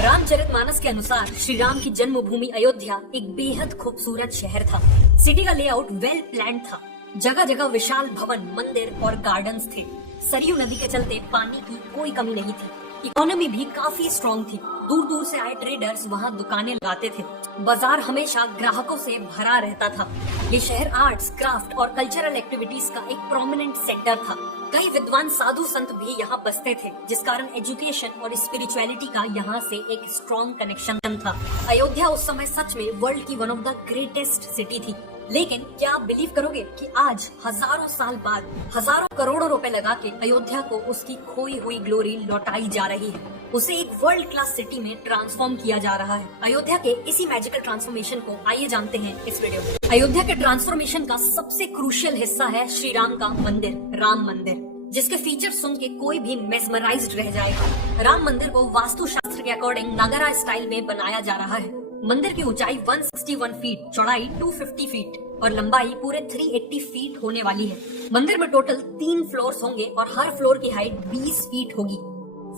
रामचरितमानस के अनुसार श्री राम की जन्मभूमि अयोध्या एक बेहद खूबसूरत शहर था। सिटी का लेआउट वेल प्लान्ड था। जगह जगह विशाल भवन, मंदिर और गार्डन्स थे। सरयू नदी के चलते पानी की कोई कमी नहीं थी। इकोनॉमी भी काफी स्ट्रॉन्ग थी। दूर दूर से आए ट्रेडर्स वहाँ दुकानें लगाते थे। बाजार हमेशा ग्राहकों से भरा रहता था। ये शहर आर्ट्स, क्राफ्ट और कल्चरल एक्टिविटीज का एक प्रोमिनेंट सेंटर था। कई विद्वान साधु संत भी यहाँ बसते थे, जिस कारण एजुकेशन और स्पिरिचुअलिटी का यहाँ से एक स्ट्रॉन्ग कनेक्शन था। अयोध्या उस समय सच में वर्ल्ड की one of the greatest city थी। लेकिन क्या आप बिलीव करोगे कि आज हजारों साल बाद हजारों करोड़ों रुपए लगा के अयोध्या को उसकी खोई हुई ग्लोरी लौटाई जा रही है। उसे एक वर्ल्ड क्लास सिटी में ट्रांसफॉर्म किया जा रहा है। अयोध्या के इसी मैजिकल ट्रांसफॉर्मेशन को आइए जानते हैं इस वीडियो में। अयोध्या के ट्रांसफॉर्मेशन का सबसे क्रूशियल हिस्सा है श्री राम का मंदिर, राम मंदिर, जिसके फीचर सुन के कोई भी मेस्मराइज्ड रह जाएगा। राम मंदिर को वास्तुशास्त्र के अकॉर्डिंग नगरा स्टाइल में बनाया जा रहा है। मंदिर की ऊंचाई 161 फीट, चौड़ाई 250 फीट और लंबाई पूरे 380 फीट होने वाली है। मंदिर में टोटल 3 फ्लोर्स होंगे और हर फ्लोर की हाइट 20 फीट होगी।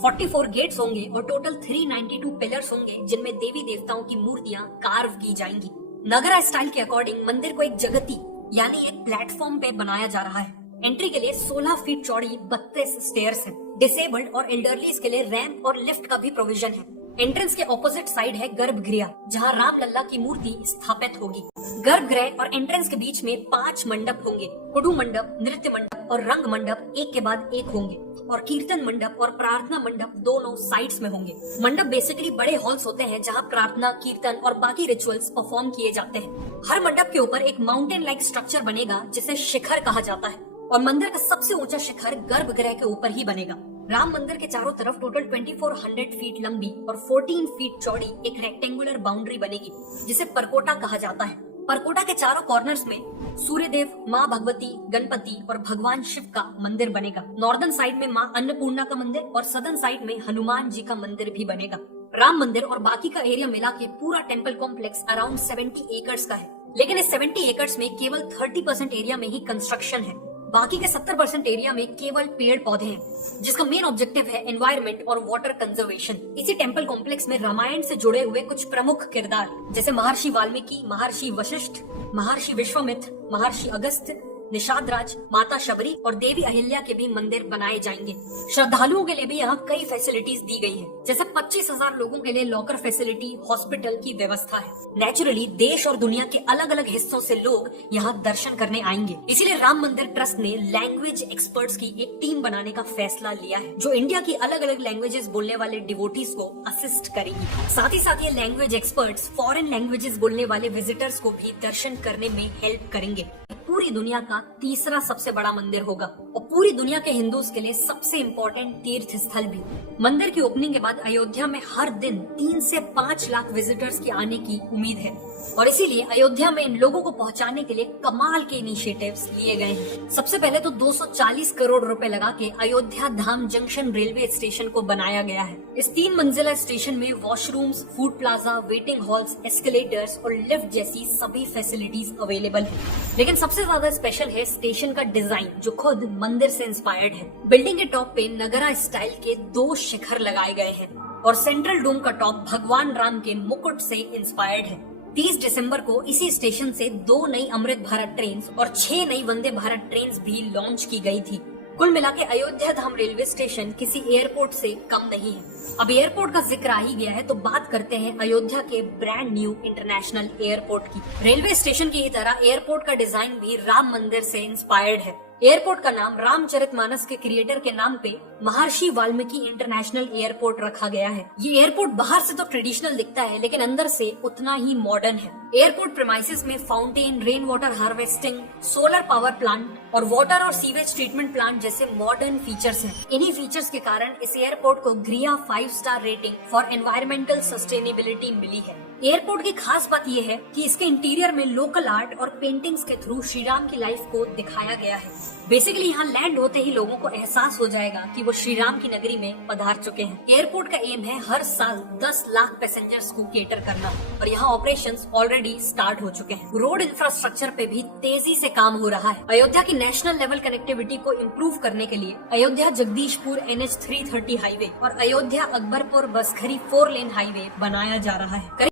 44 गेट्स होंगे और टोटल 392 पिलर्स होंगे, जिनमें देवी देवताओं की मूर्तियां कार्व की जाएंगी। नगरा स्टाइल के अकॉर्डिंग मंदिर को एक जगती यानी एक प्लेटफॉर्म पे बनाया जा रहा है। एंट्री के लिए 16 फीट चौड़ी 32 स्टेयर्स हैं। डिसेबल्ड और एल्डरलीज के लिए रैंप और लिफ्ट का भी प्रोविजन है। एंट्रेंस के ऑपोजिट साइड है गर्भगृह, जहां राम लल्ला की मूर्ति स्थापित होगी। गर्भगृह और एंट्रेंस के बीच में 5 मंडप होंगे। कुडू मंडप, नृत्य मंडप और रंग मंडप एक के बाद एक होंगे और कीर्तन मंडप और प्रार्थना मंडप दोनों साइड्स में होंगे। मंडप बेसिकली बड़े हॉल्स होते हैं, जहां प्रार्थना, कीर्तन और बाकी रिचुअल्स परफॉर्म किए जाते हैं। हर मंडप के ऊपर एक माउंटेन लाइक स्ट्रक्चर बनेगा, जिसे शिखर कहा जाता है, और मंदिर का सबसे ऊंचा शिखर गर्भगृह के ऊपर ही बनेगा। राम मंदिर के चारों तरफ टोटल 2400 फीट लंबी और 14 फीट चौड़ी एक रेक्टेंगुलर बाउंड्री बनेगी, जिसे परकोटा कहा जाता है। परकोटा के चारों कॉर्नर्स में सूर्यदेव, माँ भगवती, गणपति और भगवान शिव का मंदिर बनेगा। नॉर्दर्न साइड में माँ अन्नपूर्णा का मंदिर और सदर्न साइड में हनुमान जी का मंदिर भी बनेगा। राम मंदिर और बाकी का एरिया मिला के पूरा टेम्पल कॉम्प्लेक्स अराउंड 70 एकर्स का है। लेकिन इस 70 एकर्स में केवल 30% एरिया में ही कंस्ट्रक्शन है। बाकी के 70% एरिया में केवल पेड़ पौधे हैं, जिसका मेन ऑब्जेक्टिव है एनवायरनमेंट और वाटर कंजर्वेशन। इसी टेम्पल कॉम्प्लेक्स में रामायण से जुड़े हुए कुछ प्रमुख किरदार जैसे महर्षि वाल्मीकि, महर्षि वशिष्ठ, महर्षि विश्वामित्र, महर्षि अगस्त्य, निषाद राज, माता शबरी और देवी अहिल्या के भी मंदिर बनाए जाएंगे। श्रद्धालुओं के लिए भी यहाँ कई फैसिलिटीज दी गई है, जैसे 25,000 लोगों के लिए लॉकर फैसिलिटी, हॉस्पिटल की व्यवस्था है। नेचुरली देश और दुनिया के अलग अलग हिस्सों से लोग यहाँ दर्शन करने आएंगे। इसीलिए राम मंदिर ट्रस्ट ने लैंग्वेज एक्सपर्ट्स की एक टीम बनाने का फैसला लिया है, जो इंडिया की अलग अलग लैंग्वेजेस बोलने वाले डिवोटीज को असिस्ट करेगी। साथ ही साथ ये लैंग्वेज एक्सपर्ट्स फॉरेन लैंग्वेजेस बोलने वाले विजिटर्स को भी दर्शन करने में हेल्प करेंगे। पूरी दुनिया का तीसरा सबसे बड़ा मंदिर होगा और पूरी दुनिया के हिंदूज के लिए सबसे इम्पोर्टेंट तीर्थ स्थल भी। मंदिर की ओपनिंग के बाद अयोध्या में हर दिन 3 से 5 लाख विजिटर्स के आने की उम्मीद है और इसीलिए अयोध्या में इन लोगों को पहुंचाने के लिए कमाल के इनिशिएटिव्स लिए गए हैं। सबसे पहले तो 240 करोड़ रुपए लगा के अयोध्या धाम जंक्शन रेलवे स्टेशन को बनाया गया है। इस 3 मंजिला स्टेशन में washrooms, food plaza, waiting halls, escalators और लिफ्ट जैसी सभी फैसिलिटीज अवेलेबल है। लेकिन सबसे ज्यादा स्पेशल है स्टेशन का डिजाइन, जो खुद मंदिर से इंस्पायर्ड है। बिल्डिंग के टॉप पे नगरा स्टाइल के 2 शिखर लगाए गए हैं और सेंट्रल डोम का टॉप भगवान राम के मुकुट से इंस्पायर्ड है। 30 दिसंबर को इसी स्टेशन से 2 नई अमृत भारत ट्रेन और 6 नई वंदे भारत ट्रेन भी लॉन्च की गई थी। कुल मिला के अयोध्या धाम रेलवे स्टेशन किसी एयरपोर्ट से कम नहीं है। अब एयरपोर्ट का जिक्र आ ही गया है तो बात करते हैं अयोध्या के ब्रांड न्यू इंटरनेशनल एयरपोर्ट की। रेलवे स्टेशन की ही तरह एयरपोर्ट का डिजाइन भी राम मंदिर से इंस्पायर्ड है। एयरपोर्ट का नाम रामचरितमानस के क्रिएटर के नाम पे महर्षि वाल्मीकि इंटरनेशनल एयरपोर्ट रखा गया है। ये एयरपोर्ट बाहर से तो ट्रेडिशनल दिखता है, लेकिन अंदर से उतना ही मॉडर्न है। एयरपोर्ट प्रीमाइसेस में fountain, rain water harvesting, solar power plant और वाटर और सीवेज ट्रीटमेंट प्लांट जैसे मॉडर्न फीचर्स हैं। इन्हीं फीचर्स के कारण इस एयरपोर्ट को ग्रिया 5 star rating for environmental sustainability मिली है। एयरपोर्ट की खास बात यह है कि इसके इंटीरियर में लोकल आर्ट और पेंटिंग्स के थ्रू श्री राम की लाइफ को दिखाया गया है। बेसिकली यहाँ लैंड होते ही लोगों को एहसास हो जाएगा कि वो श्री राम की नगरी में पधार चुके हैं। एयरपोर्ट का एम है हर साल 10 लाख पैसेंजर्स को केटर करना और यहाँ ऑपरेशंस ऑलरेडी स्टार्ट हो चुके हैं। रोड इंफ्रास्ट्रक्चर पे भी तेजी से काम हो रहा है। अयोध्या की नेशनल लेवल कनेक्टिविटी को इम्प्रूव करने के लिए अयोध्या जगदीशपुर NH 330 हाईवे और अयोध्या अकबरपुर बसखरी 4 लेन हाईवे बनाया जा रहा है।